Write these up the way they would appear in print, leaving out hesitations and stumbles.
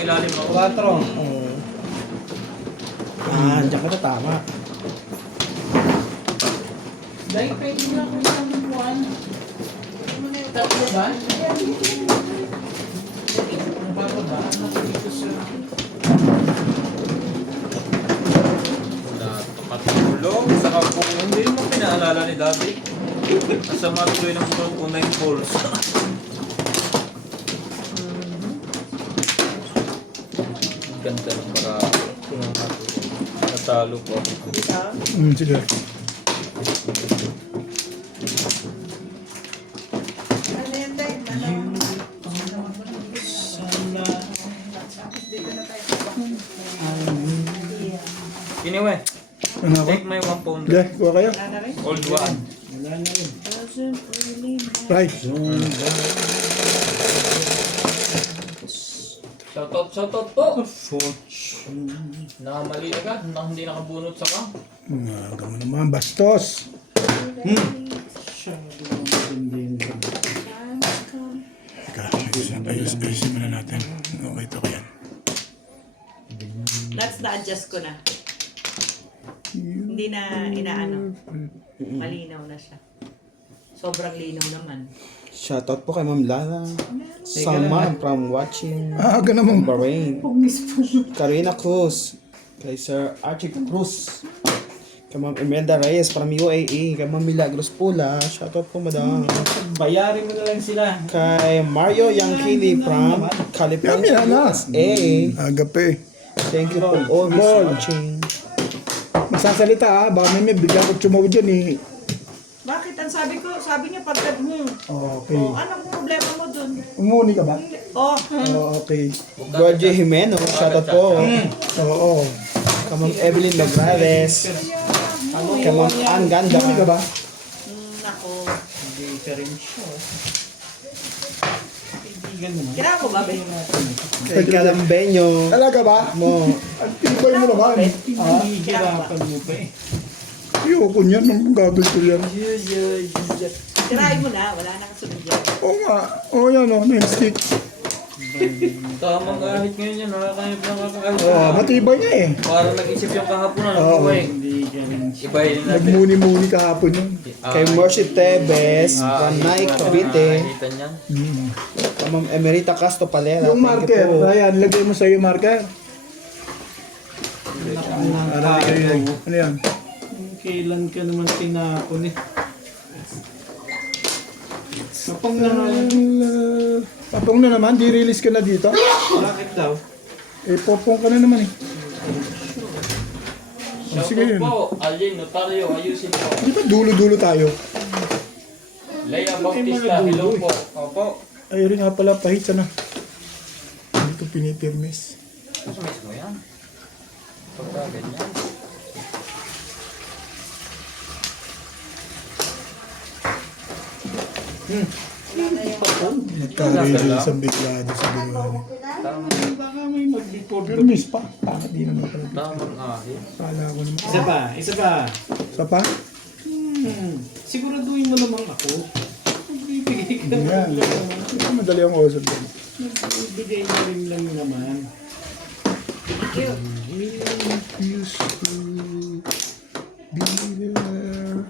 ilalim ako. 4. Oo. Diyan ka na tama. Dahil pwede na ako sa buwan. Tatlo ba? Ang bababa, ano dito sa... Wala, matulog sa kapong. Hindi mo pinaalala ni David. Nasa matuloy ng unay balls. Ganda ng para natalo ko. Sige. Ano yan, Dahil? Anyway, Ano ako? take my 1 pound. Okay, kuha kayo. Old one. Wala na rin. Right. Shoutout po. Nakamali ka, hindi nakabunot sa ka. Mga mo naman, bastos. Teka, ayusin muna natin. Okay, ito ko yan. That's na-adjust ko na. Hindi na inaano. Malinaw na siya. Sobrang linaw naman. Shoutout po kay Ma'am Lara Salman from watching Aga naman. Bahrain. Karina Cruz. Kay Sir Archie Cruz. Kay Ma'am Imelda Reyes from UAE. Kay Ma'am Milagros Pula. Shoutout po madam. Bayarin mo na lang sila. Kay Mario Yangkili from California, Yan na. USA. Aga pa eh. Thank you for always Ball. watching. Magsasalita ha. Baka may bigla ko tumawid dyan eh. Bakit? Ang sabi niya pagkat Okay. anong problema mo dun? Umuni ka ba? Oh, Okay. Gorgie Jimeno. Shoutout po. Oo. Kay Ma'am Evelyn Lograles. Kay Ma'am Ann Ganda. Umuni ka ba? nako. Hindi ka rin siya. Kaibigan mo na. Kailangan ko ba ba? Kay Calambeño. Talaga ba? Mo. Ang tibay mo naman. Hihirapan mo pa eh. Ayoko niyan. Ang gagawin ko yan. Tirahin mo na. Wala na kasunod yan. Oo nga. Oo yan o. Nail stick. Tamang kahit ngayon yan, nakakayip na kakahit. Matibay niya eh. Parang nag-isip yung kahapon na Oo. buhay. Hindi ka rin siya. Ibahin natin. Nagmuni-muni kahapon yun. Kay Mercy Tebes. Ranay Cavite. Nakikita niyan. Kay Ma'am Emerita Castro Palera. Yung Thank marker. you po. Ayan. Lagay mo sa'yo yung marker. Ano yan? Kailan ka naman tinapon eh. Kapag na Papong na naman. Di-release ka na dito. bakit daw? Eh, popong ka na naman eh. Sige Shoutout yun. po, Alin, Notario, ayusin po. Di ba dulo-dulo tayo? Leia Bautista, hello po. Opo. Ay, rin nga pala. Pahit na. Hindi ko pinipirmis. Mas mismo yan. Pagka ganyan. Nagka-release ang biglado sa binwari. Baka may mag-report. Pirmis pa. Bakit di naman pala? Tamang ahit. Kala ko naman. Isa pa, isa pa. Sa pa? Siguraduhin mo naman ako. Magbibigay ka Yan. Ito madali ang usap din. Magbibigay na rin lang naman. Used to be there.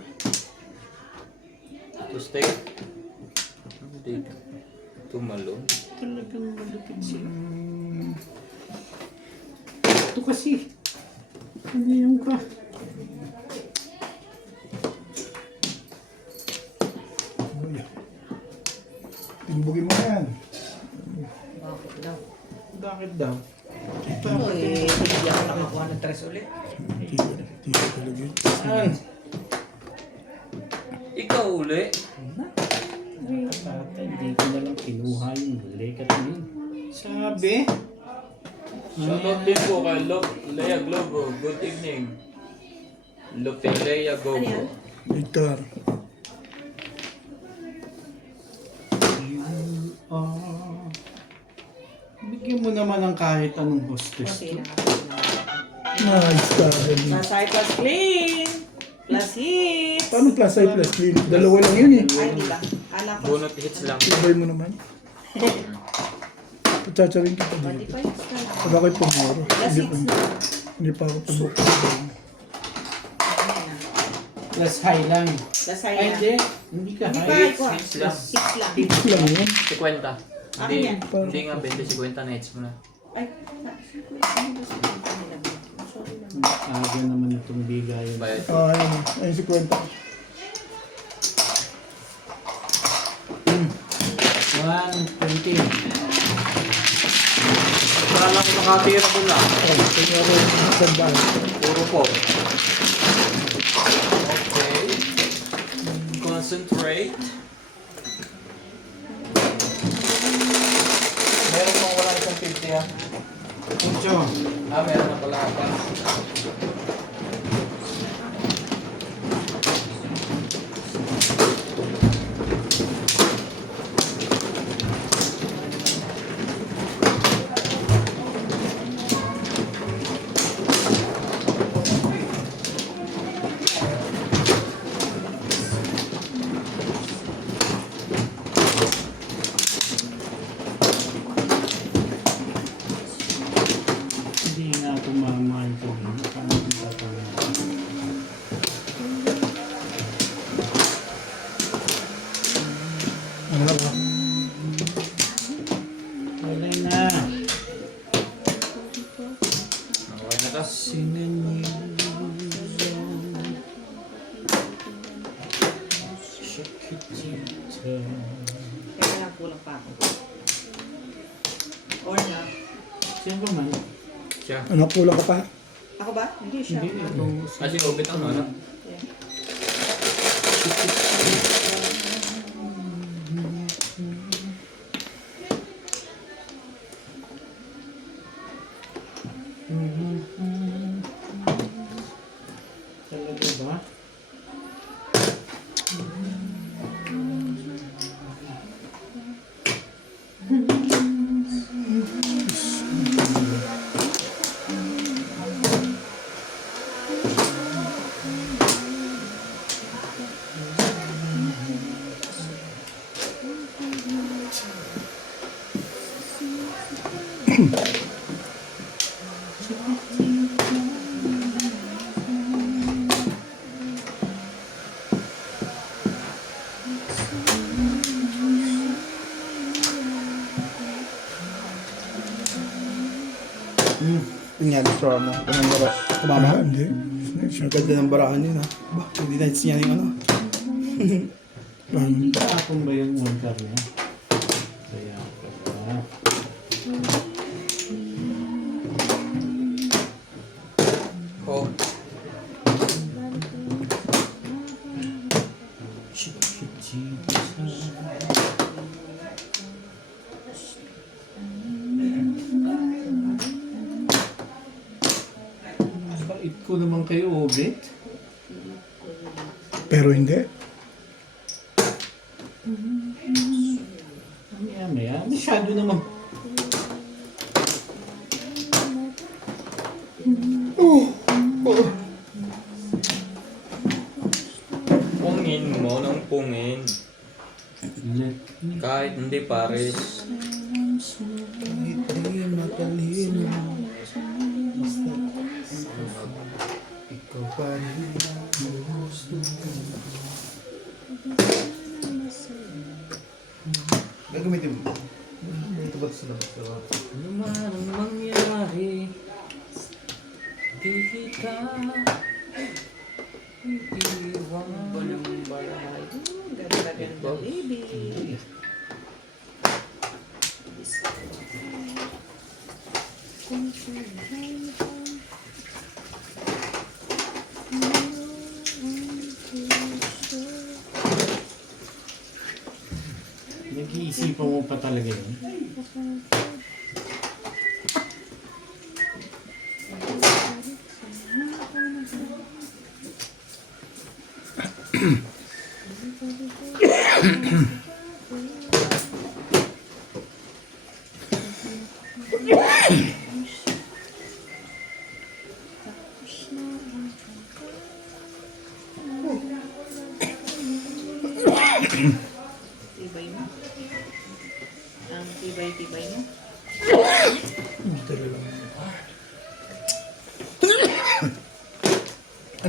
To stay. Hindi. Tumalon. Talagang malupit sila. Ito kasi. Ano yung ka? Timbugin mo yan. Bakit daw? Bakit daw? Eh, hindi ako nakakuha ng tres ulit. Hindi ko talaga yun. Saan? Ikaw uli. Tatay, hindi ko na lang kinuha yung lekat yun. Sabi? Shoutout din po kay Leia Globo. Good evening. Leia Ano yan? Globo. Victor. Bigyan mo naman ng kahit anong hostess Okay to. na. Nice talaga. Masay plus clean. Plus hits. Paano plus size plus clean? Dalawa lang yun eh. Ay, di ba? Alam ko. Bonus hits lang. Tibay mo naman. Patsatsarin kita Pati dito. pa hits na lang. Pag ako'y pumuro. Plus 6 na. Hindi pa ako pumuro. Ayan na. Plus high lang. Plus Ay, high na. hindi. Hindi ka Hindi pa high. high ko. Six lang. 6 lang. Ito lang yun. 50. Akin yan. Hindi nga 20-50 na hits mo na. Ay, sorry naman. Aga naman itong bigayan. Bayad. Ayun. Ayun si Kwenta. 120. Para lang nakatira ko lang. Ay, kanya rin. Sandaan. Puro po. Okay. Concentrate. Meron pang wala isang 50 ha? Ocho. Meron na pala pa. Hindi nga ako mamahal ko. Paano kung tatawin? Ano ba? Wala na. Okay na to. Kaya lang kulang pa ako. Or na. Sino ba man? Siya. Ano, kulang ka pa? Ako ba? Hindi siya. Hindi. Itong Kasi ubit ang ano. Yeah. talaga ba? Yan, sure mo. Anong baro? Tumama? Ah, hindi. Ang ganda ng barahan yun ha. Ba, hindi na niya yung ano. Paano? Tapon ba yung one car niya? Kaya pala. Oh. Bait ko naman kayo, Obet. Pero hindi. Maya-maya. Masyado naman. Pungin mo ng pungin. Let me. Kahit hindi pares. Kahit di matalino. Basta ikaw pa rin ang gusto ko. Gagamitin mo. Ito ba sa labas? Ano man ang mangyari, di kita iiwan. Walang bahay. Ganda-ganda, baby. Nag-iisipan mo pa talaga yun. Tibay mo. Ang tibay-tibay mo. Talagang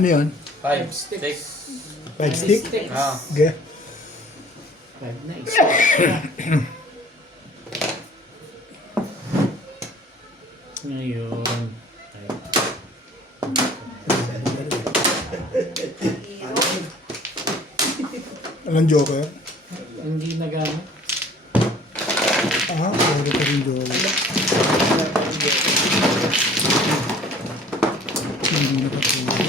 Ano yun? 5, 6. 5 stick? Ah. Okay. 5 na isa. Ngayon. Anong joker? Hindi na gamit. Pwede pa rin joker. Hindi na patulog.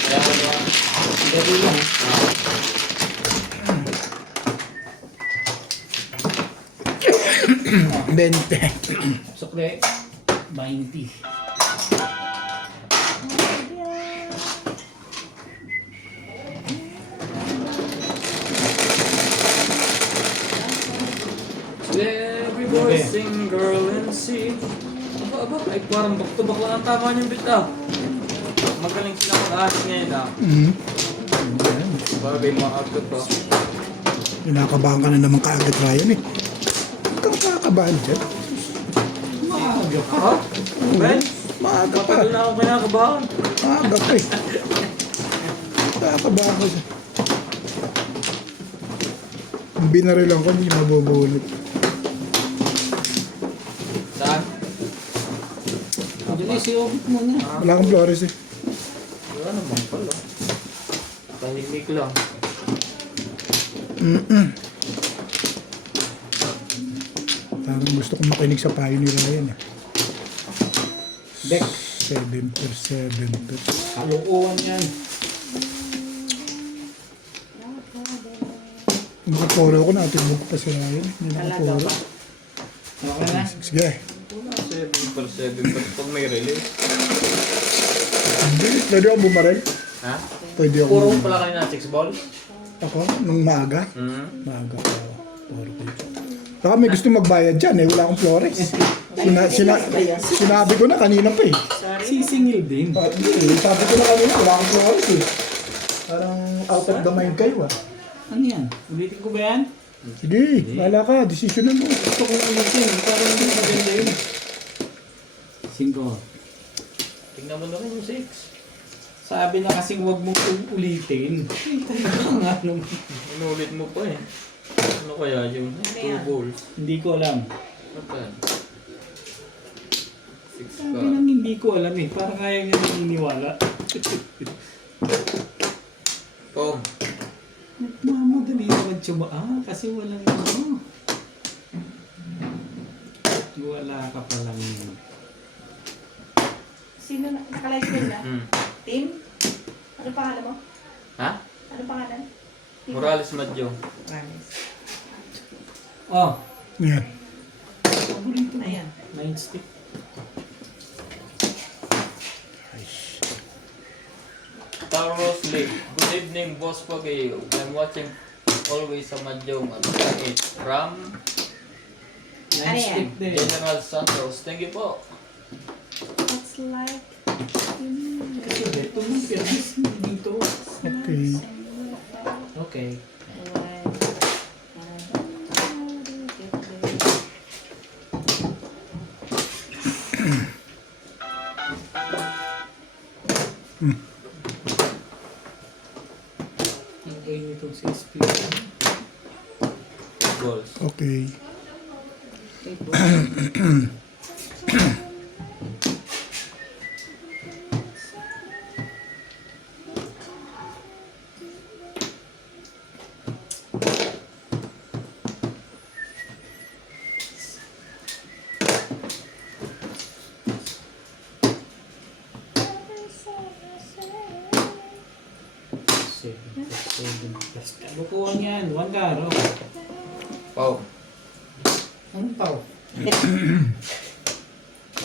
Kaya ko naman. Dali lang. Bente. Sukle. 20. Every boy Okay. sing, girl and see. Aba, ay parang back-to-back lang ang tama niyong bit ah. Magaling sila mag-ahas ngayon ah. Bagay mga agad to. Kinakabahan ka na naman kaagad, Ryan eh. Huwag kang kakabahan dyan. Maaga pa. Ha? Ben? Maaga pa. Kapag na ako kinakabahan. Maaga pa eh. Kakabahan ko siya. Kung binarilan ko, hindi mabubunot. Saan? Dali, siobit mo na. Wala kang Flores eh. Wala naman pala. Tahimik lang. Parang gusto kong makinig sa payo ni Ryan eh. Deck. 7 per 7 per. Kalukuhan yan. Nakapuro ko na. Tibog pa si Ryan. Hindi Talaga nakapuro. ba? Okay na. Sige. Wala 7 per 7 pag may release. Hindi. Pwede ako bumaril. Ha? Pwede ako. Puro pala kanina 6 balls? Ako? Nung maaga? Hmm. Maaga pa ako. Puro ko. Baka may gusto magbayad dyan eh. Wala akong Flores. Sinabi ko na kanina pa eh. Sisingil din. Hindi, sabi ko na kanina, wala akong Flores eh. Parang out of the mind kayo ah. Ano yan? Ulitin ko ba yan? Sige, wala ka. Decision na mo. Gusto kong ulitin. Parang hindi maganda yun. 5. Tingnan mo naman yung 6. Sabi na kasing huwag mong ulitin. Talaga nga naman. Inulit mo pa eh. Ano kaya yun? 2 balls. Hindi ko alam. Okay. 6 Sabi ka. nang hindi ko alam eh. Parang ayaw niya naniniwala. Pong. Nagmamadali naman tsumaan kasi walang ano. Wala ka palang Sino nakalive ko na? Hmm. Team? Ano pangalan mo? Ha? Ano pangalan? Team? Morales Madjo. Morales. Oh, Yan. paborito na Ayan. 9 stick. Taros Lake. Good evening, Boss Pagayo. I'm watching always sa Madjong at 8 from 9 Ano yan? stick din. General Santos. Thank you po. It's like... Kasi dito mo fairness dito. Okay. Okay. Okay nito si SP. Balls. Okay. Bukuhan yan. 1 karo. Pau. Anong tao?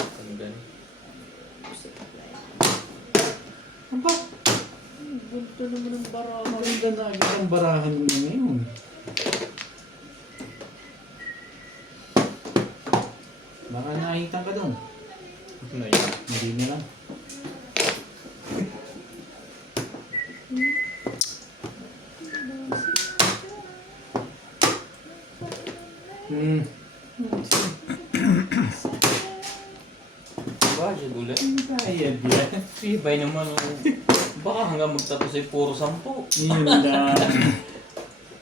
Ano ganun? Ang ba? Ganda naman ang barahan. Maganda na agad ang barahan mo na ngayon. Baka nakita ka doon. Ano yun? Hindi na lang. bayad ulit. Bayad yan. Ibay naman. Baka hanggang magtapos ay puro 10. Yun lang.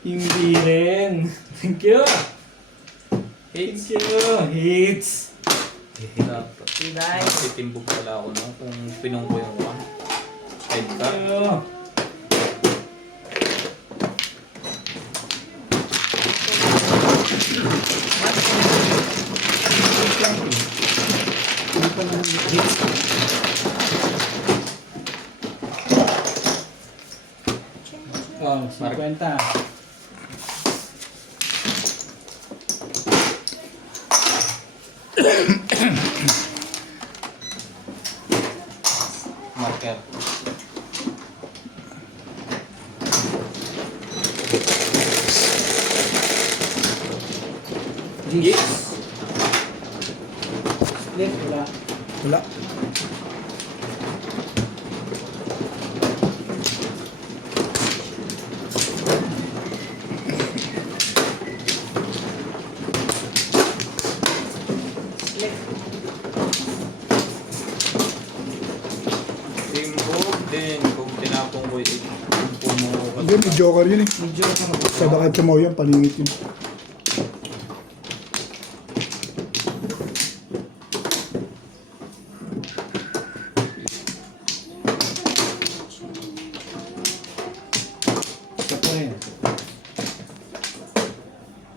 Hindi rin. Thank you. Hits. Thank you. Hits. Dapat. Ibay. Titimbog pala ako no, kung pinong ko yung one. Side Thank cut. you. Hindi pa naman hits. Wow, 50. Marker. Yes. Left, wala. Wala. Timbog din. Kung tinapong ko yung pumo. Hindi, may joker yun eh. Medyo ano ba? Sa bakit mo yan, paningit yun. Isa pa rin.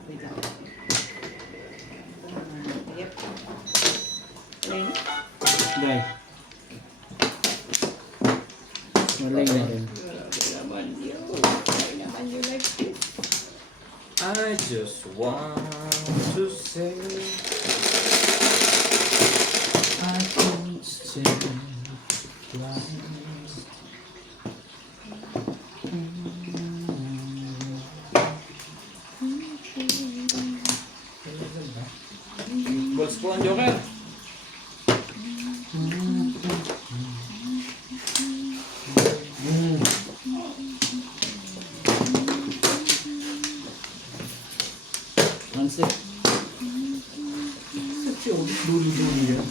Wait lang. Yep. Lane. Dai. Malay na rin. I just want to say I can't stand life. balls po ang joker. Manset. Dulo-dulo yan.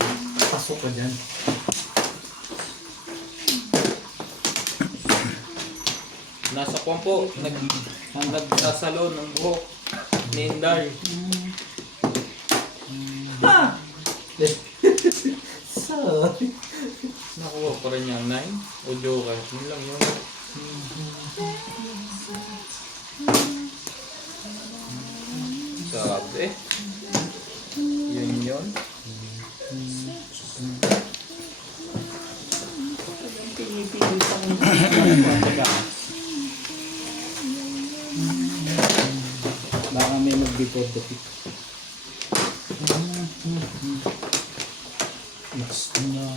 Pasok ka dyan. Nasa kwan po, nagsasalon ng buhok ni Inday. Sorry. Nakuha pa rin niya ang 9 o joker. Yun lang yun. Sabi. Yun yun. Pinipili sa kanya. Baka may mag-before the pick. It's not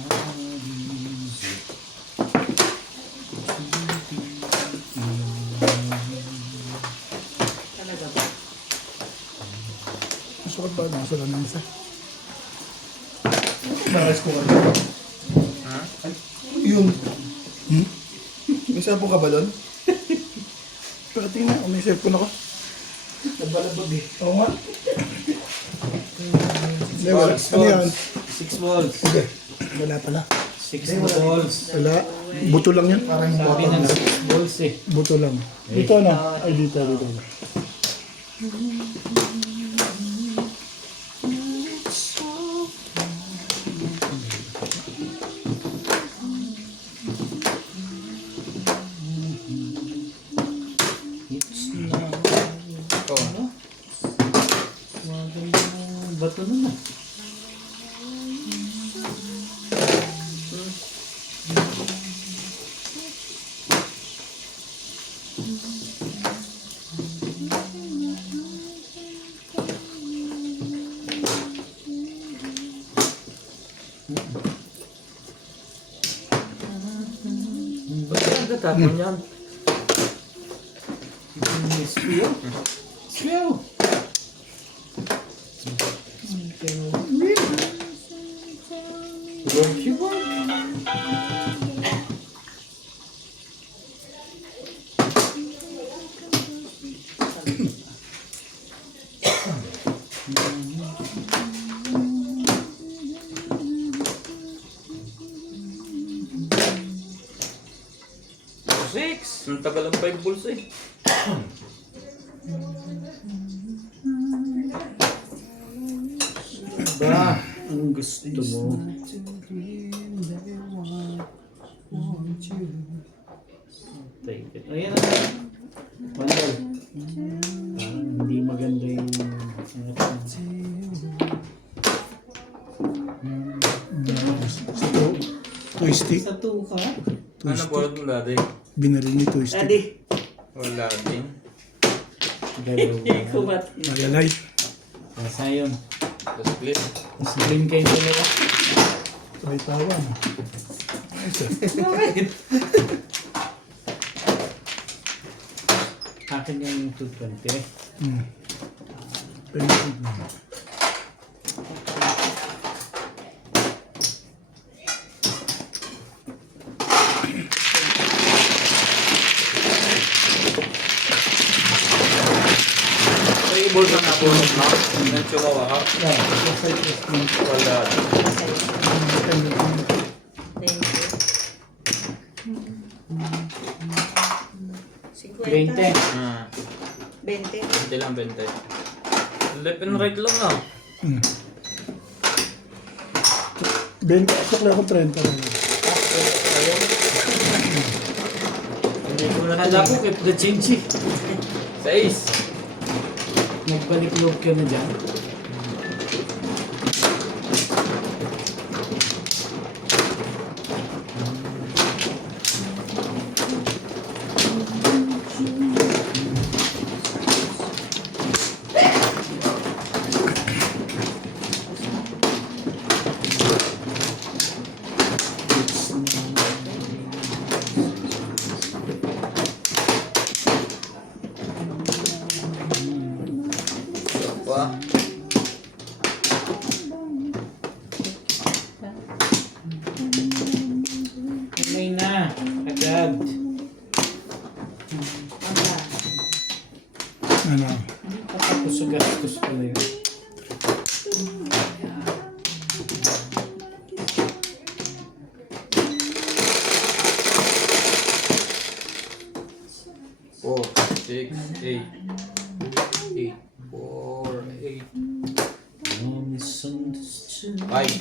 easy. Talaga ba? Masukot ba? Nasa lang ng isa. Maras ko ka. Ha? Yun. May cellphone ka ba doon? Pero tingnan, may cellphone ako. Nabalabag eh. Oo nga. Hindi, wala. Ano yan? 6 balls. Hindi. Wala pala. 6 balls. Wala. Buto lang yan. Parang yung Sabi bottom ng na. 6 balls eh. Buto lang. Dito na. Ay, dito. It's not. Ikaw. Ano? Maganda na bato nun ah. Ba't ka nagtatapon yan? Spill. Spill. Work you work. Ang tagal ang 5 balls eh. Ba, ang gusto mo? Take it. Ayan na. Wandal. Parang hindi maganda yung... Twisty. Sa tuka? Ano bulot mo dati? Binaril ni Twisty. Daddy. Wala din. Dalawa. Kumat. Highlight. Nasa yun. Tapos flip. Mas green kayo nila. May tawa. Nice ah. Akin yung 220. Hmm. Pwede. Three balls na nabulot mo. Ang chumawa ka. Wala. Thank you. 20. 50. Ah. 20. Hindi lang 20. Left and right lang na. Hmm. 20. Sakla ako 30 lang. Hindi ko na Kala ko keep the change eh. 6. Nagbalik loob ka na dyan. Pa. May na. Agad. Ano? Tapos sa gastos ko na yun. Four, 6, 8. 8, 4, 8. Misunderstood. 5.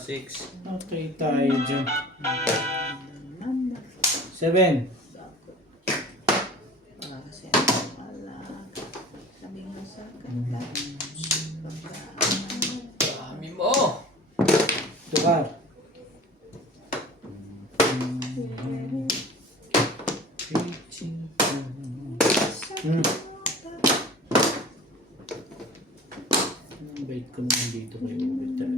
6. Okay tayo dyan. 7. Kasi wala. Sabi mo sa kanila. Dami mo. Tukar. Ang bait ko naman dito kayo ulit tayo.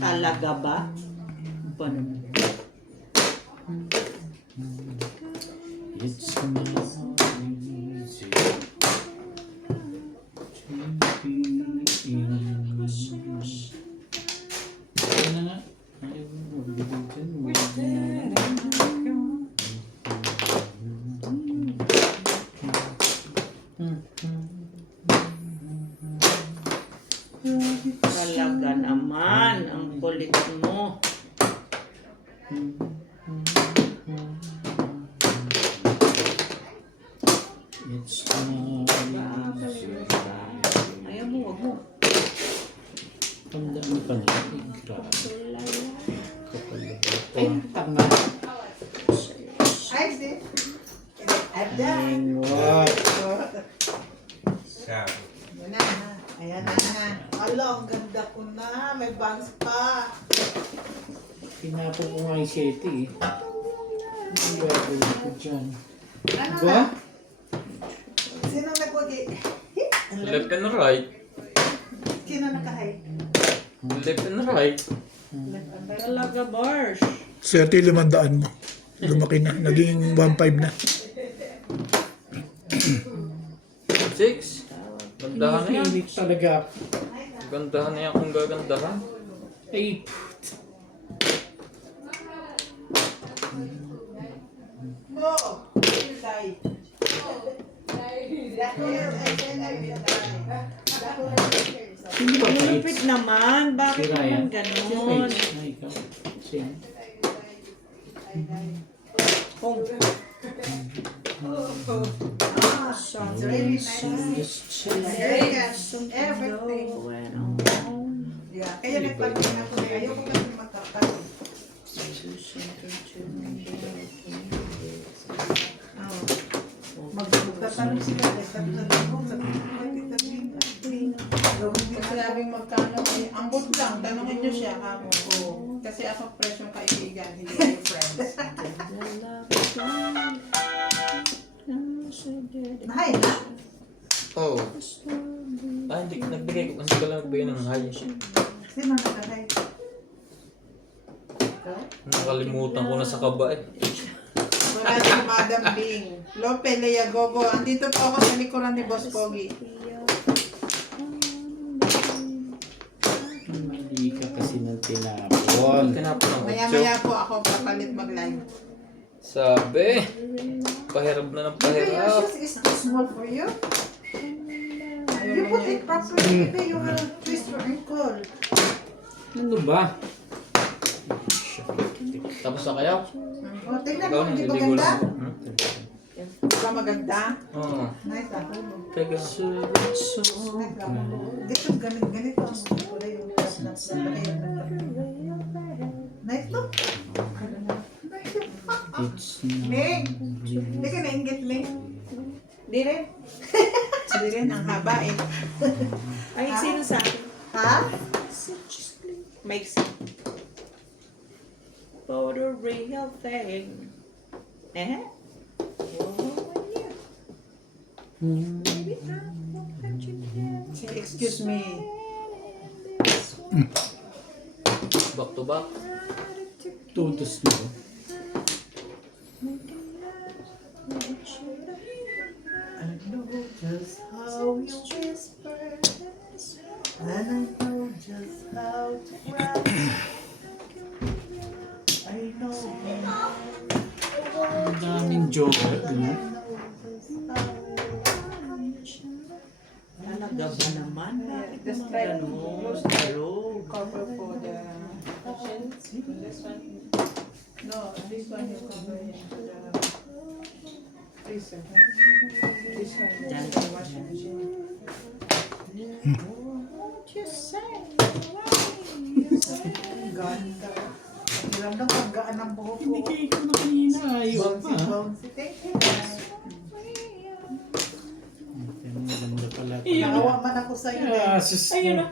Talaga ba? Ba naman? It's not easy to be in. Ano nga? Ayaw mo, magbibigyan mo. Talaga naman. Ang kulit mo. It's not easy. Ayaw mo, wag mo. Tandaan ka na. Grabe. Kapal na ito. Ay, tama. Ang what? Ayan na. Ala, ang ganda ko na. May bangs pa. Pinapo ko nga yung seti eh. Ang gagawin ko dyan. Ano Ba? na? Sino nag-wagi? Left and right. Sino nakahay? Left and right. Talaga, Bars. Swerte 500 mo. Lumaki na. Naging 1.5 na. 6. Gandahan na yan. Pinipilit talaga. Gandahan na yan kung gagandahan. Ay, Mo! Hilday. Sino ba Malupit Fritz? naman. Bakit Si Ryan. naman Si ganon? Fritz. Ay, ikaw. Siya. Oh. Just chill. Everything. Yeah, kaya nagpagpina ko na ayoko kasi magkakal. Magtatanong sila, sabi ko, pag sinabing magkano, eh, ambot lang, tanongin nyo siya, ako. Kasi ako fresh yung kaibigan, hindi kayo friends. Nahay na? Oo. Hindi nagbigay ko. Hindi ka lang nagbigay ng high. Sino nagkahay? Nakalimutan ko na sa kaba eh. Wala si Madam Bing. Lope, Lea Gogo. Andito po ako sa likuran ni Boss Pogi. Mali ka kasi ng tinapon. Tinapon ng Maya-maya po ako papalit mag-live. Sabi. Pahirap na ng Baby, your pahirap. shoes is too small for you. You put it properly, baby. You will twist your ankle. Ano ba? Tapos na kayo? Oh, tingnan Ikaw mo, na, hindi ba hindi ko ganda? lang. Di ba maganda? Oo. Nice ako. Teka. Dito, ganito ang gusto ko na yung nice to? It's not Ming! Hindi ka nainggit, Ming? Di rin. Di rin, ang haba eh. Ay, sino sa akin? Ha? Makes it. For the real thing. Eh? Excuse me. Back to back. tutos mo. I know just how you whisper, and I know just how to cry. I know Ang daming joker, no? Talaga ba naman? Bakit The naman stripe ganun? goes Hello? cover for the this one. No, this one you cover the freezer. This one is Dyan. the washing machine. Ganda. Pakiramdam ang gaan ng buhok ko. Binigay ko na kanina, ayaw pa. Bouncy, bouncy. Thank you. Ang ganda pala. Naawa man ako sa iyo. Ah, sus. Ayun na.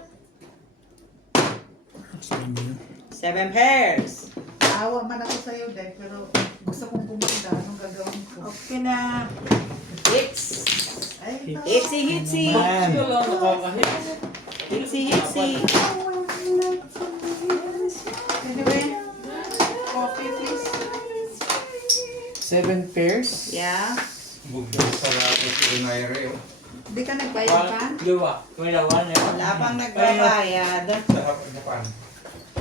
7 pairs. Naawa man ako sa iyo, Dek, pero gusto kong pumunta. Anong gagawin ko? Okay na. Hits. Ay, Hitsy, hitsy. Man. Hitsy, hitsy. anyway. Coffee, please. 7 pairs? Yeah. Di ka nagbayad pa? Wala pang nagbabayad.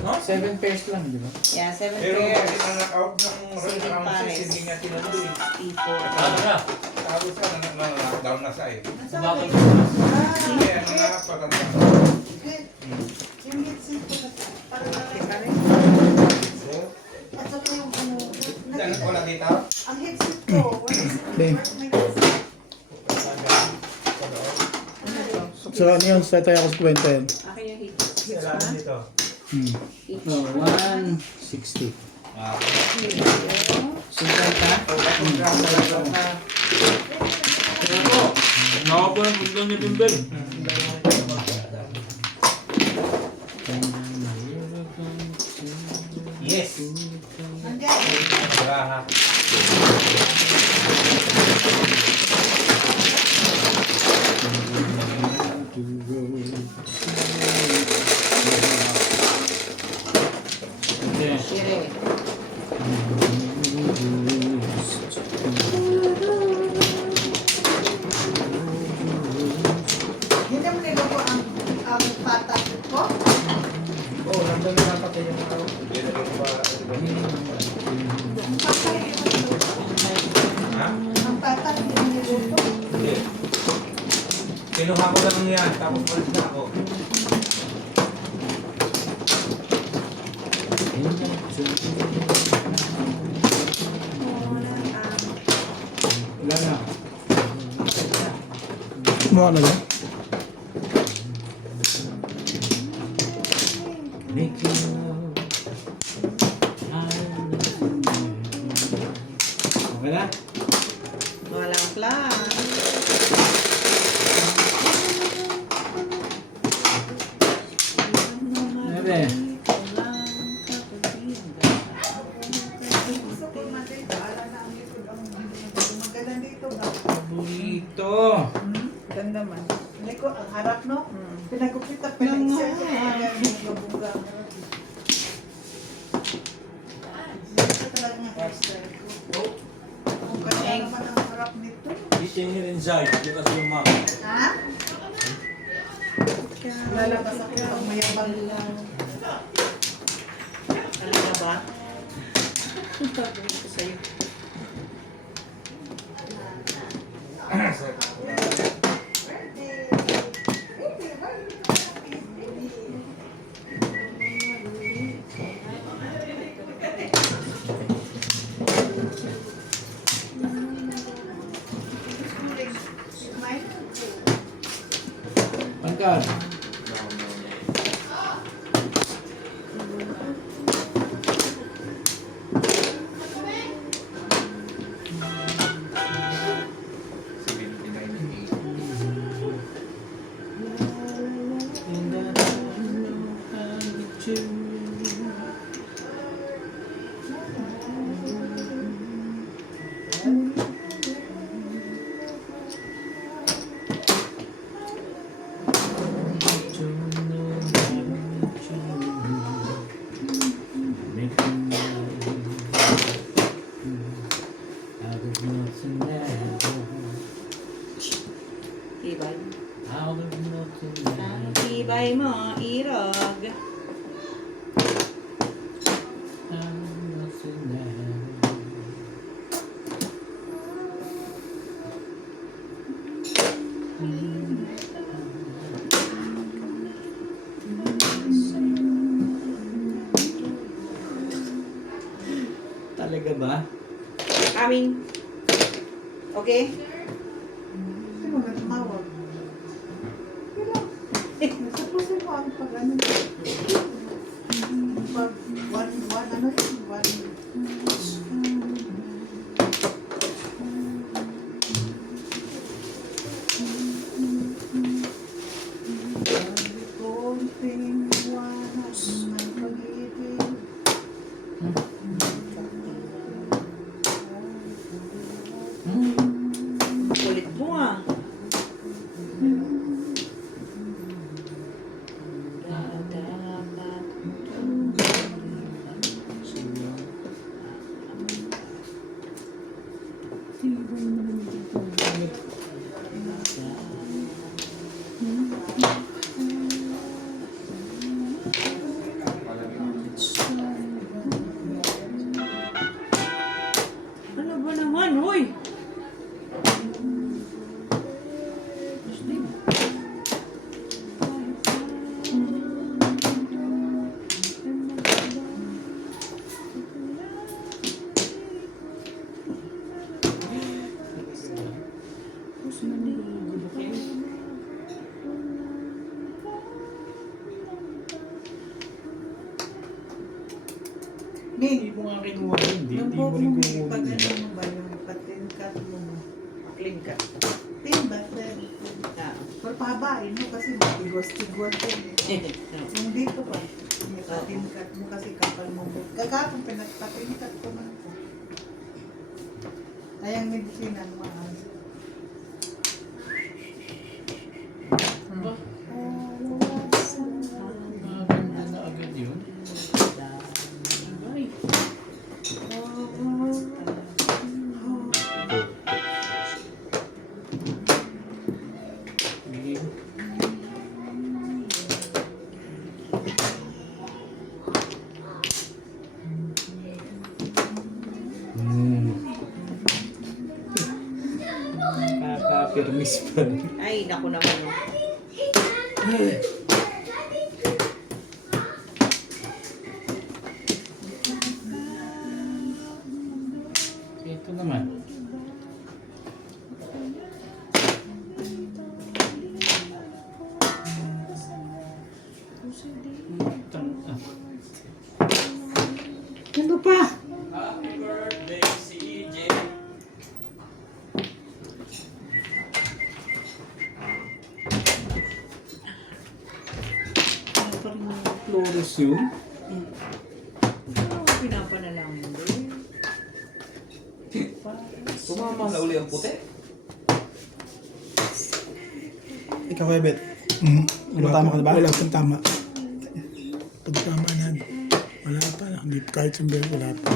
7 pairs lang, di ba? Yeah, 7 Pero pairs. na-knock-out ng Saving pares. hindi nga tinanong eh. 64. Tapos ka na-knockdown na sa eh. Bakit? Kaya patanda. Yung headset ko na para na at saka yung ano, Diyan ko nakita. ang headset ko, what is Okay. my headset? So ano yung sa tayo ako sa kwenta yan? Akin yung hits. Kailangan dito. Oh, 160. Ah. 50? Nakapo ng pagdang ni Bimbel. Yes. Nandiyan. Raha. Okay. Shire. Hindi mo niluto ang patak ko? Oh, nandun na dapat yung araw. Hindi na rin pa. Ang patak hindi mo niluto. Ha? Ang patak hindi mo niluto. Hindi. Kinuha ko lang yan, tapos ulit na ako. Ilan na? Mukha na ba? Okay na? Walang plan. Nere. Gusto ko matay, bahala na ang likod ang maganda dito ba? Burrito. Ganda man. Likod, ang harap no? Pinagupit at pinag-isip ko yung bunga. Ito talaga ang hairstyle ko. Ang ganda naman ang harap nito. Eating here inside. Look at your mom. Ha? Lalabas ako pag mayabang lang. Talaga ba? Sabi ko sa'yo. Pangkat. Tibay. Ang tibay mo, irog. Talaga ba? Amin. Okay? Sino na tumawag? Suppose mo ang pag ano. Pag ano yun? Konting iwanas ng pag-ibig. Kulit mo ah. Ano ba naman, hoy? Hindi mo nga kinuha yun. Hindi Yung mo rin kinuha pag yun. ano mo ba yung patinkat mo? Clean ka. Timba, sir. Ah. Pero pahabain mo kasi matigwas-tigwas din. Yung dito pa, may patinkat mo kasi kapal mo. Kagapong pinagpatinkat ko man po. Ay, ang medicine ang mahal. Maganda na agad yun. Ay. Permis pa rin. Ay, naku naman oh. Ito naman. Ano pa? Happy birthday, CJ. Ano pa rin yung Flores yun? Ano pinapanalangin doon? Tumama na uli ang puti. Ikaw, Bebet. Wala Tama ka na ba? Wala pang tama. Pag tama na yan, wala pa. Hindi kahit sumber, wala pa.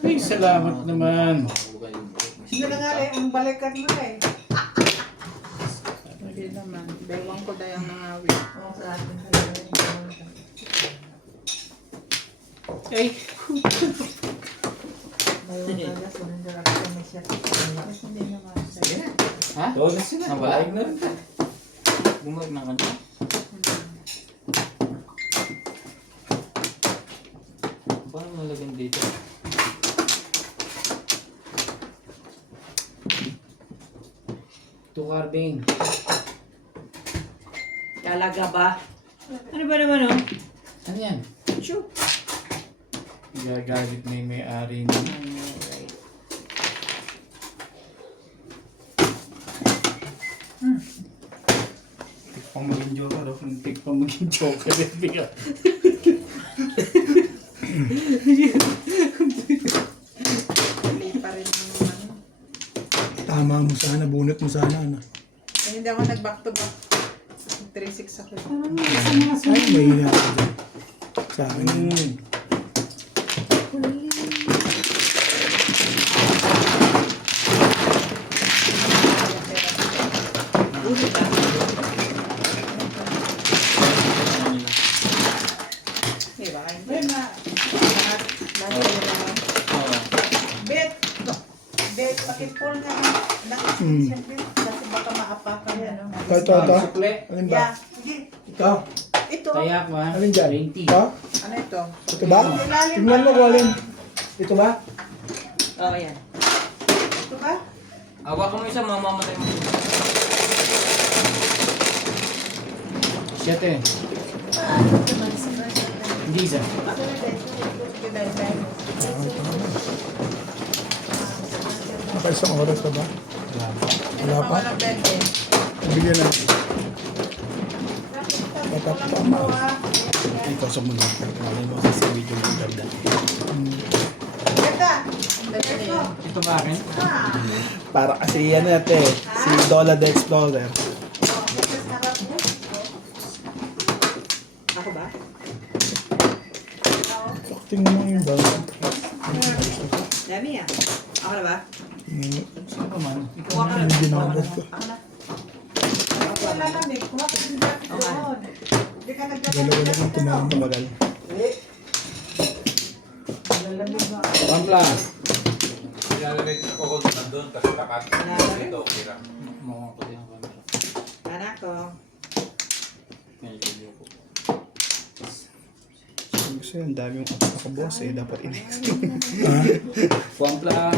Ay, salamat naman. Sino na nga rin ang balikan mo eh. Hindi naman. Bewang ko dayang nangawi. Oo, sa atin. Ay, Bayo ka na, surrender ako sa may siya. Hindi naman. Sige na. ha? Oo, na sila. Nabalag na rin. Bumalik na kanya. Paano nalagyan dito? Ito, Carbing. Talaga ba? Ano ba naman oh? Ano yan? Sure. Gagalit na yung may-ari niya. Pang maging joker, oh. Muntik pa maging joker. Biga. Mali pa rin yung ano. Tama mo sana, bunot mo sana. Ano. Ay, hindi ako nag-back to back. 3-6 ako. Ay, mahina ako dyan. Sa akin. Ulo ba? Di ba? Hindi. Bet na. Bet. Bet, pakipol ka na. Nakasensyon, Bet. Kasi baka maapakan yan. no? Ito. Sukle. Alin ba? Yeah. Hindi. Ito. Ito. Tayak ba? Alin dyan? 20. Ito? Ano ito? Ito ba? Tingnan mo kung alin. Ito ba? Oo, yan. Ito ba? Hawakan mo isa, mamamatay mo. Siyete. Hindi isa. Nakaisang oras ka ba? Wala pa? Walang bente. Bigyan na. Matapama. Ikaw sa muna. Malay mo kasi sa video yung ganda. Ganda. Bente na yun. Ito ba akin? Para kasi yan natin, si Dola the Explorer. Ako ba? Tingnan mo yung bawang. Dami ah. Ako na ba? Sino man? Kuha ka na. Hindi ginamit ko. Wala na, Mick. Kuha ka din dati doon. Hindi ka Dalawa lang yung tumama. Tumagal. Lalamig mo. Pampla. Nilalamig ako kung nandun kasi takat. Dito, okay lang. Mukha ko din ang camera. Anak ko. Medyo ko. Gusto yan, dami yung nakabukas eh. Dapat inis. Pampla.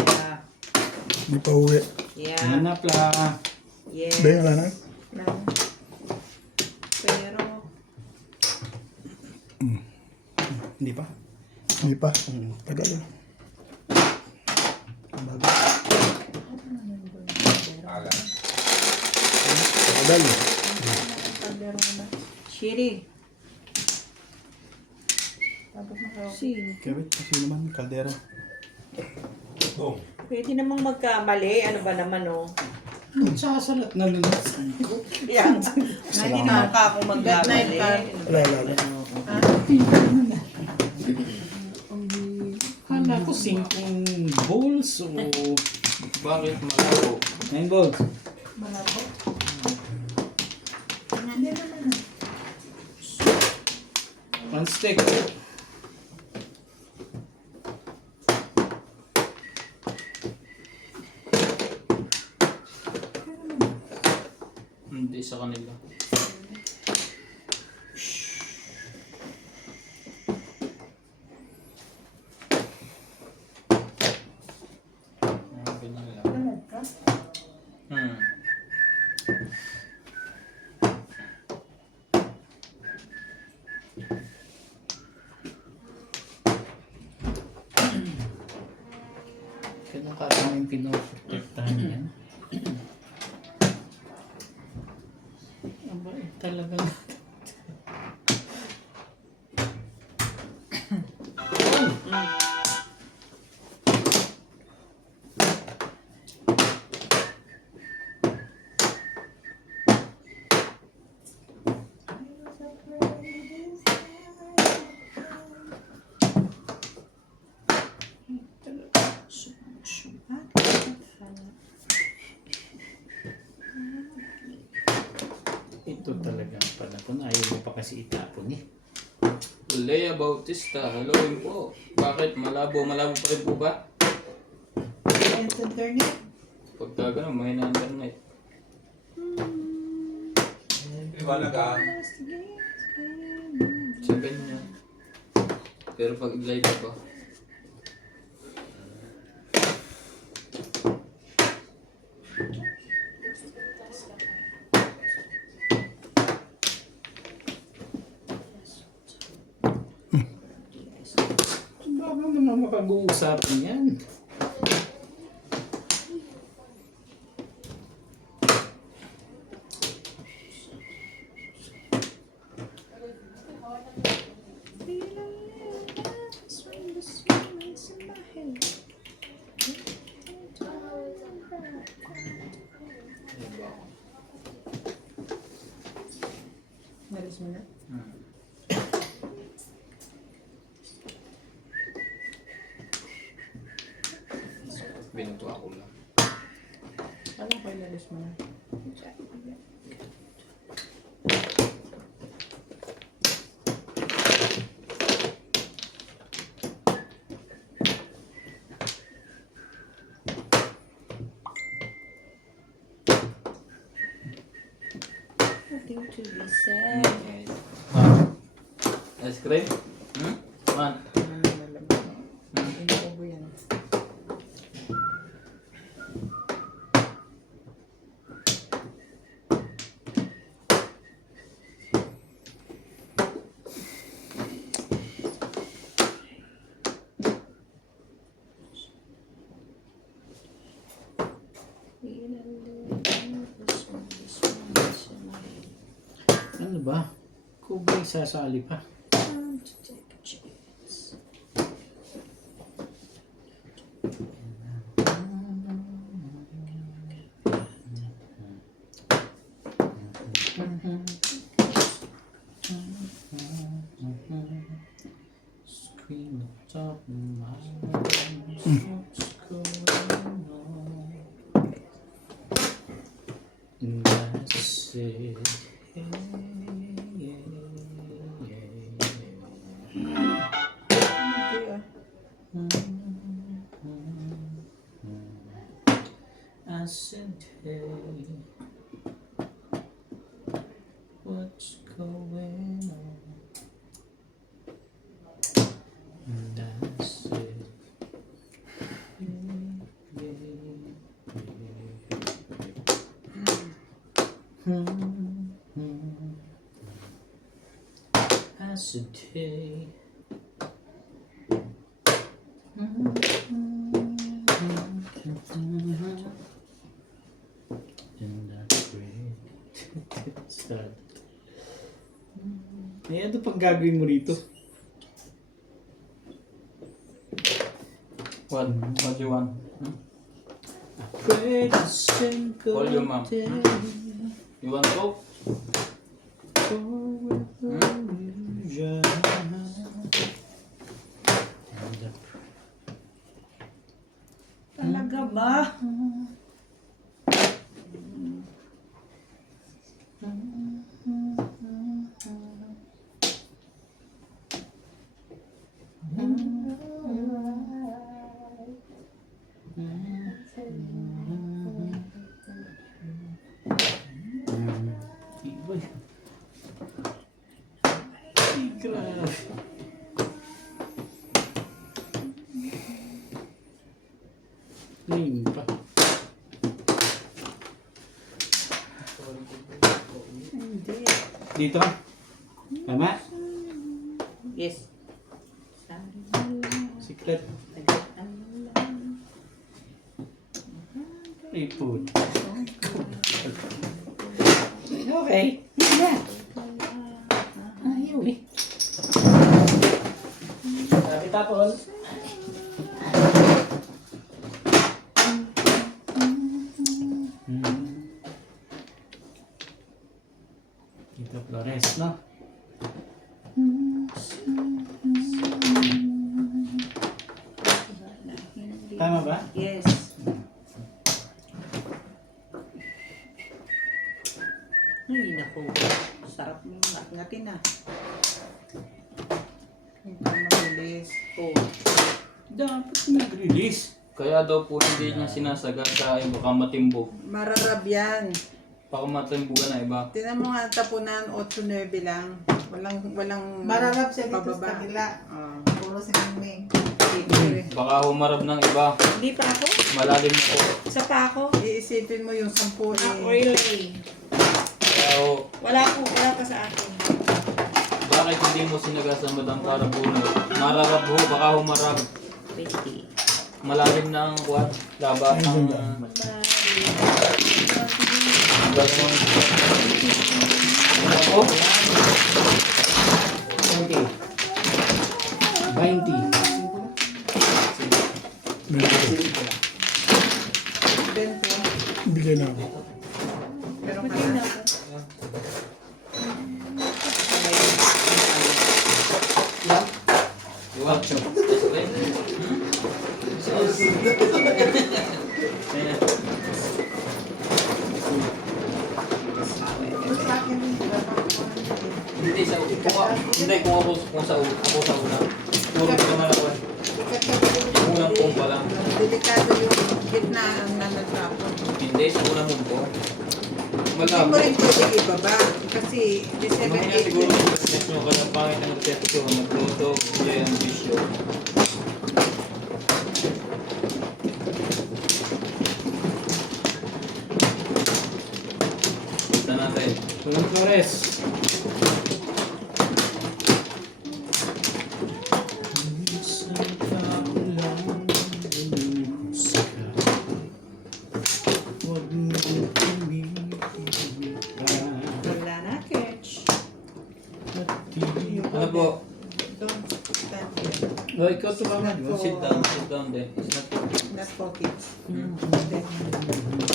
Yeah. Hindi pa uwi. Yeah. Manapla. Yes. Ba wala na? Pero, Hindi pa? Hindi pa. Tagal eh. Bago. Tagal eh. Shiri. Sino? Kaya kasi naman, kaldero. Pwede namang magkamali. Ano ba naman oh? Nagsasalat na lalasan ko. Yan. Hindi naman ka ako magkamali. Wala, wala. Kala ko 5 bowls o Bakit malabo? 9 bowls. One stick. hindi sa kanila. Ganyan lang. Hmm. Ganun ka ba yung pinoprotektahan yan? Aba, talagang... Ito talagang panahon. Ayaw mo pa kasi itapon eh. Lea Bautista, hello yun po. Bakit? Malabo pa rin po ba? Internet. Pagka gano'n, may na-internet. Iba ka. Sa ganyan. Pero pag live ko, Baka mo na mapag-uusapan yan. Nalis mo na. binutuwa ko lang. Alam ko nalis mo na. Nothing to be said. Ice cream? Hmm? Man. Inuubo yan. Ano ba? Kubay sasali pa. Scream top of my lungs, what's going on? And I said, hey, yeah, I said, hey, what's going on? And I said, I said, hey. And that's great. Start. Eh, ano pang gagawin mo rito? What do you want? Hmm? Pray to sing Call your mom. day You want Coke? for illusion. Talaga ba? grabe. Lame pa. Dito. Tama? Yes. Siklet. Ipod. Okay. Yeah. Ayaw eh. Tapos. Dito Flores, no? Tama ba? Yes. Ay, naku. Sarap ng ngatin ah. Hindi mabilis. Oh. Dapat nag-release. Kaya daw po hindi niya sinasagat sa iba, baka matimbog. Mararab yan. Baka matimbogan na iba. Tinan mo nga ang tapunan, 8-9 lang. Walang Mararap siya dito pababa. sa kabila. Ah. Puro si Mingming. Baka humarap ng iba. Hindi pa ako. Malalim na po. Isa pa ako. Iisipin mo yung 10 Ah, eh. oil eh. Kaya ho, Wala pa sa akin. bakit hindi mo sinagasan madam para puno? Mararap ho, baka humarap. 20. Malalim na ang kuwan. Laba ang... Dalawang... Ako? 20. 20. Bigay na ako. Pero kana. Ocho. Hindi sa hindi kung ako sa una. Puro ko na ako. Unang pumpa lang. Delikado yung gitna ang nanatapon. Hindi sa unang pumpa. Hindi mo rin pwede ibaba. Kasi Mga nga 7-8 siguro business nyo ka ng pangit ng resepsyon, nagluto, hindi ang bisyo. Kita natin. Walang Flores. Wala na, Ketch. Ano po? Don't stand here. Oh, ikaw tumama, di ba? Sit down din. It's not... Not for kids.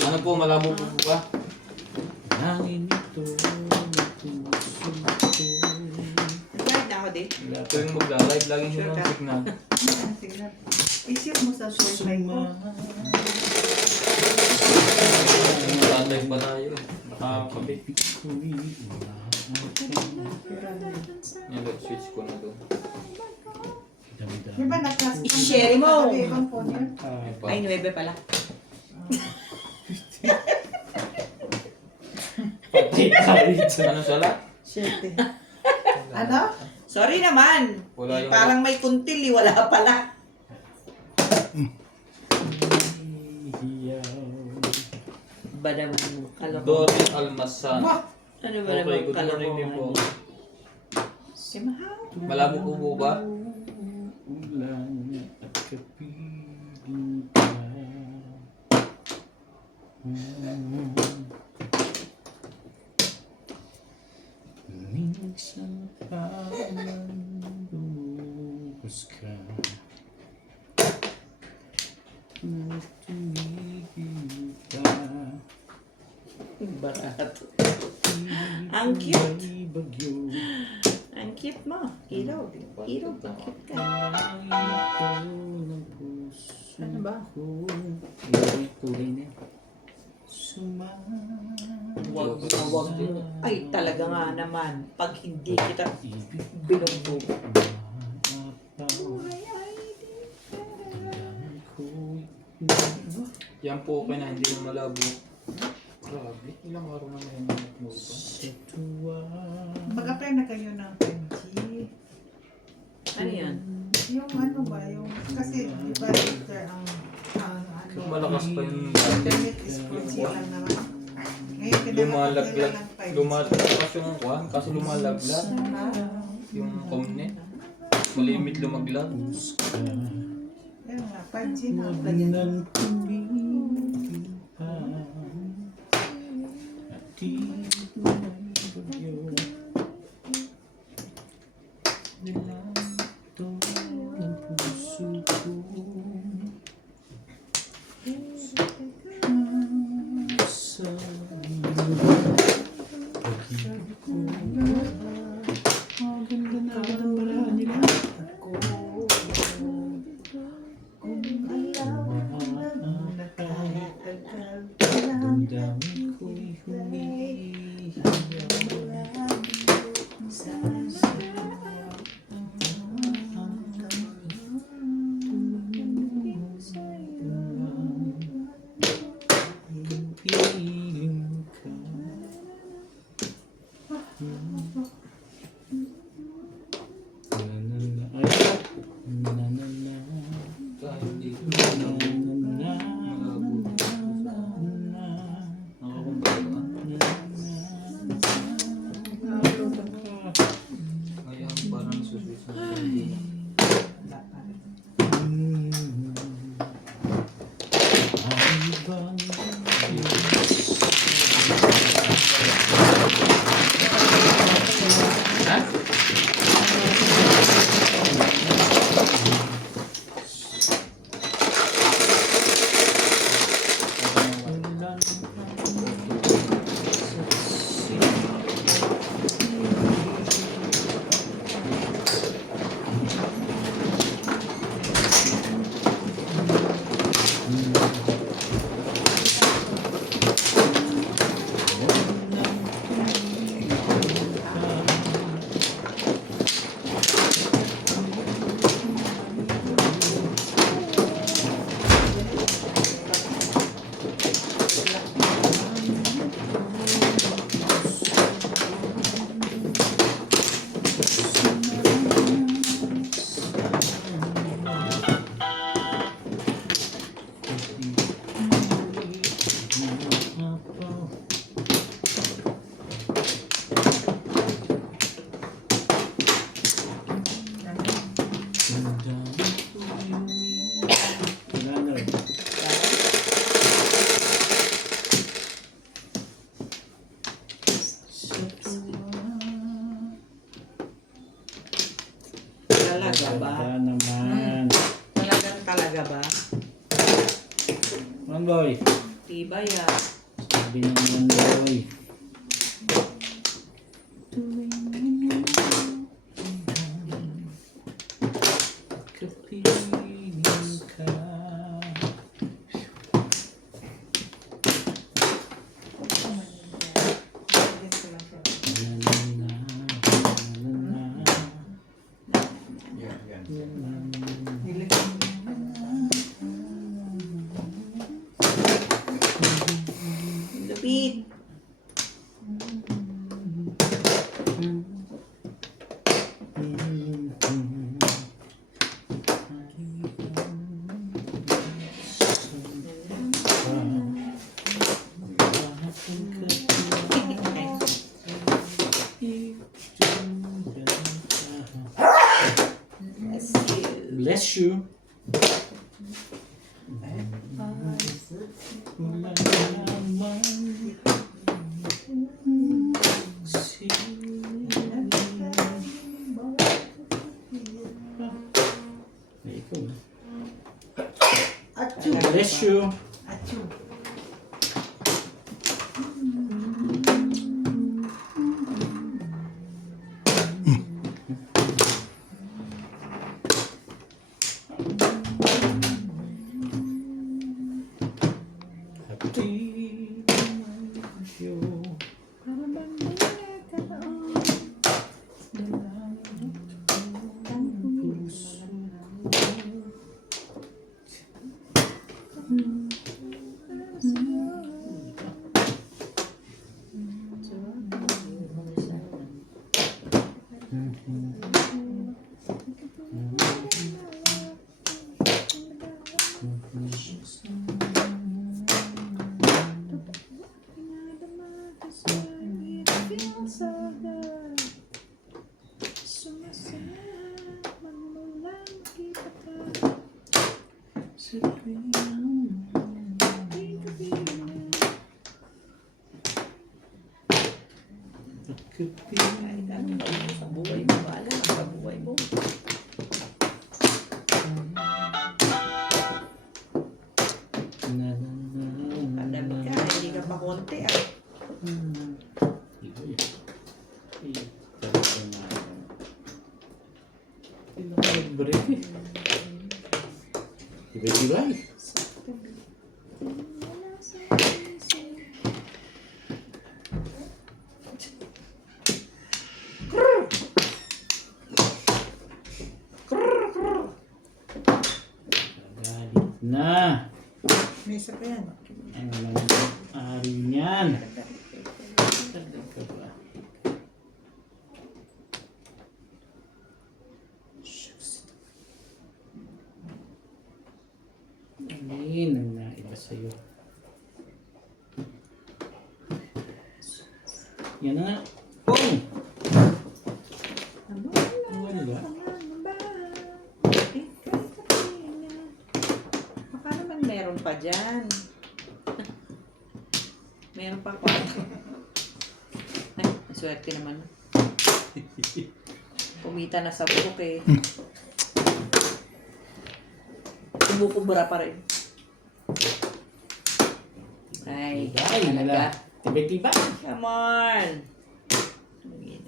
Ano po, malabo po ba? Hangin ito, puso ko. Nag-guide na ako din. Tuwing magla-live, laging yun ang signal. Sige. Isip mo sa wifi ko. Magla-live ba tayo? Nakakabit. Yan, switch ko na doon. Di ba nakas? I-share mo. Ibang phone yun. Ay, 9 pala. Patay tayo dyan. Ano sala? 7. Ano? Sorry naman. Wala yung- Parang may kuntil, wala pala. Ba naman mo? Dorin Almasan. Ano ba Okay, naman good morning din po. Si Mahal. Malabo po po ba? Ulan at kapiling ka. Minsan pa man lumubos ka. Tumigil ka. Barato. Ang cute. May bagyo. Ang cute mo. Ilaw. Ilaw. Ang cute ka. Ano ba? Tuloy na. Wag din. Ay, talaga nga naman. Pag hindi kita binugbog. Yan po okay na, hindi na malabo. Grabe, ilang araw na may nagmuto. Mag-apply na kayo ng 5G. Ano yan? Yung ano ba, yung, kasi iba later ang ano, Malakas pa yung internet is lang naman. Ngayon, kinalakot nila lumalaglag. ng 5G. Lumalakas yung kuhan, kaso lumalaglag. Yung comnet. Malimit lumaglag. Yan nga, 5G na. Nang tumigil pa at di mo bagyo nilanto ng puso ko sa pag-ibig ko. Ang ganda na ng barahan nila. Damdamin ko'y humihiyaw sa piling ka. Kahit di ngayon parang susunod. Talaga ba? Talaga naman. Talaga ba? Manboy, Tibay ah. sabi ng Manboy. Kapiling ka. Lupit. Bless you. Wala naman ikaw. Bless you. Happy Kahit anong gawin mo sa buhay mo, bahala ka sa buhay mo. Kadami ka, hindi ka pa konti ah. Ibay-ibay. Galit na. May isa pa yan. Ang ari niyan. Tagal ka ba? Alin ang naiba sa'yo? Yan na nga. Boom! Wala. Baka naman meron pa dyan. Meron pa ako. Ay, maswerte naman. Kumita na sa buhok eh. Kumukubra pa rin. Ay, Tibay, talaga. nila. Tibay-tibay. Come on! Hindi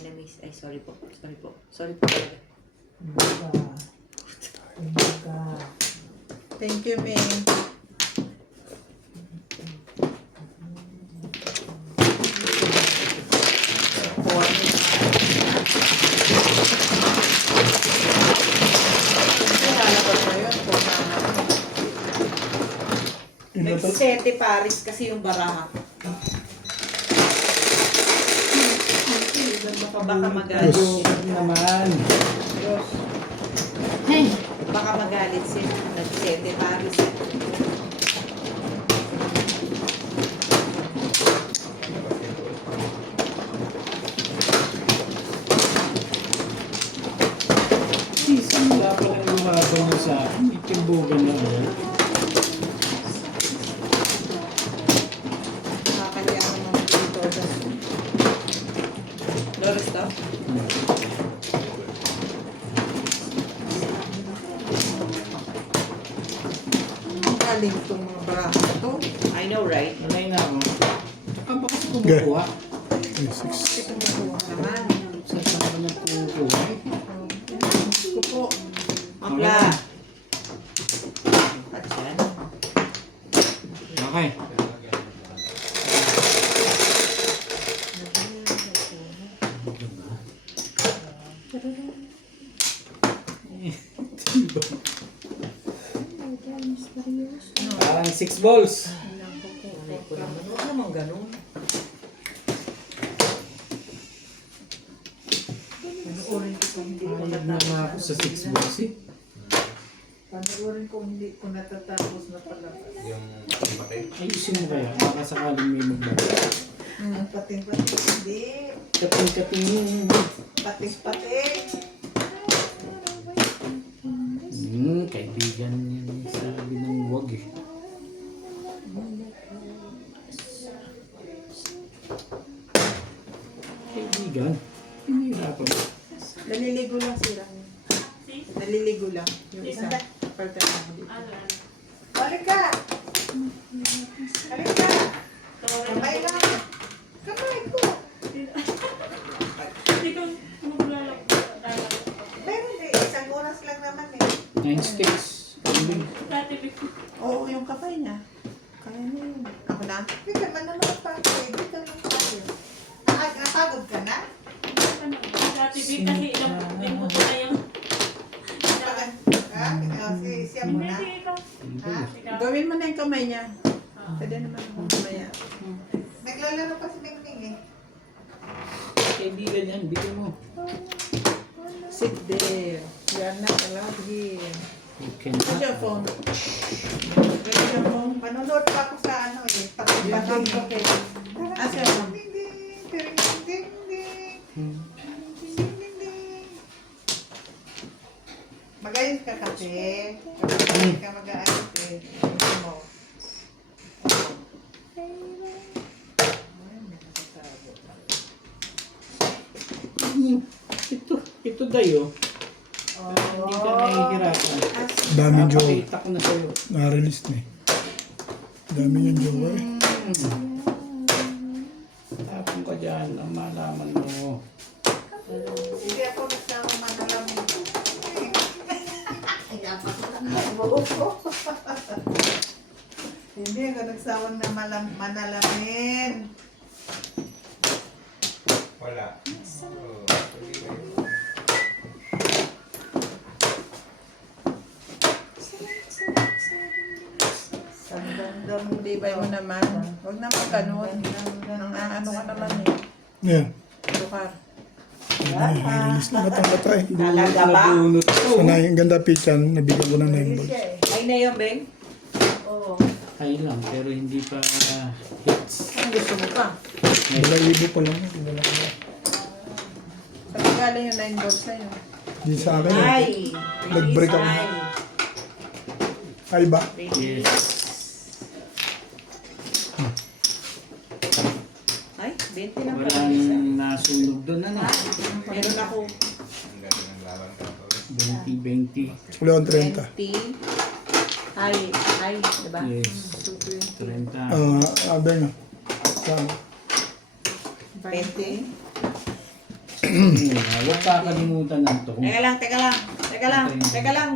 na miss. Ay, sorry po. Sorry po. Sorry po. Thank you, Ming. Nagsete Paris kasi yung baraha. Baka magalit. Naman. Baka magalit siya. Nagsete Paris. Simula pa lang lumaban mo sa akin. Itimbugan na yan. Nakakaliya ko naman dito. Doris to? Ang galing itong mga baraha na to. I know, right? Malay na ako. Tsaka bakit kumukuha? Ito makuha naman. Sa saan ka na kumukuha? Gusto ko po. Mapla. At yan. Okay. Parang 6 balls. Huwag naman ganun. Panuorin ko kung hindi ko Ayag na nga ako sa 6 balls eh. Panuorin ko hindi ko natatapos na palabas. Yung pati-pati. Ayusin mo kaya. Baka sakaling may magbago. Pating-pating hindi. Kating-kating. Pating-pating. Kaibigan yan sabi ng wag eh. Kaibigan? Hinihirapan mo. Naliligo lang sila. Naliligo lang. Yung isa. Paltan ako dito. Balik ka! Balik ka! Kamay lang! Kamay ko! Meron eh. Isang oras lang naman eh. 9 sticks. Oo, yung kamay niya. Kaya niya yun. Ako na? Hindi ka man naman pa ako eh. Dito lang tayo. Napagod ka na? Kasi ilang linggo ko na yung... Siya mo na? Gawin mo na yung kamay niya. Pwede naman ako mamaya. Naglalaro pa si Mingming eh. Kaibigan yan, bigyan mo. Sit there. You are not allowed here. You can Where's your phone? Where's your phone? Manunod pa ako sa ano eh. Pati-pati ko kay... Asa your phone? Ding ding, ding ding ding. Ding ding ding. Magayon Ay, kakape. Kakape ka mag-aalis eh. Ano mo? Ito dayo. Hindi ka nahihirapan. Daming jowa. Napakita ko na sa'yo. Na-release na eh. Daming yung jowa eh. Tapong ka dyan, ang malaman mo. Hindi ako nagsama manalamin. Buo ko. Hindi ako nagsama na manalamin. Wala. Ang ganda mo, libay mo naman. Huwag naman ganun. Nang ano ka naman eh. Yan. Lugar. Na-release na batang-bata eh. Talaga ba? Nabunot ko. Sanay, ang ganda pichan. Nabigyan ko ng 9 balls. Ay na yun, Beng? Oo. Ay lang, pero hindi pa hits. Ang gusto mo pa? 2,000 pa lang. Wala ko. Saan galing yung 9 balls sa'yo? Di sa akin eh. Ay! Nag-break ako. Ay! Ay ba? Yes. Ay, 20 na pala. Walang nasunog doon, ano? Meron ako Ang ganda ng laban ka. 20-20. Wala akong 30. 20. Ay, diba? Yes. 30. Other na. Saan? 20? Huwag kakalimutan ng to. Teka lang.